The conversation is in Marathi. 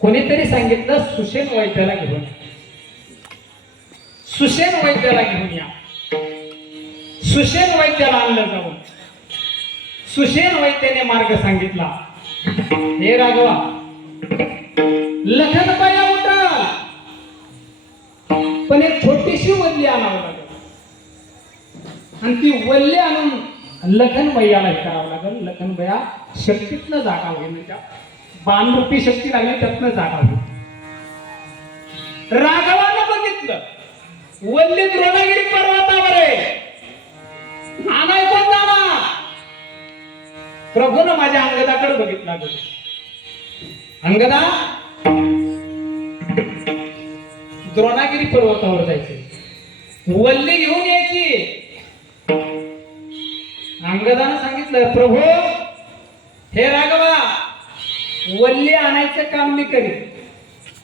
कोणीतरी सांगितलं सुशेन वैद्याला घेऊन सुशेन वैद्याला घेऊन या. सुशेन वैद्याला आणलं जाऊन. सुशेन वैद्याने मार्ग सांगितला. हे राघवा लखन पाया उठा पण एक छोटीशी वल्ली आणावं लागेल. आणि ती वल्ली आणून लखन भैयाला हे करावं लागेल. लखन भैया शक्तीतनं जागा होईल त्या. बाणरूपी शक्ती लागली त्यातनं जागा होईल राघवानं बघितलं. वल्ली द्रोणगिरी पर्वतावर आहे. आणायचं जाणार प्रभून माझ्या अंगदाकडे बघितला अंगदा द्रोणागिरी पर्वतावर जायचे. वल्ली घेऊन यायची. अंगदानं सांगितलं प्रभू हे राघवा वल्ली आणायचं काम मी करीन.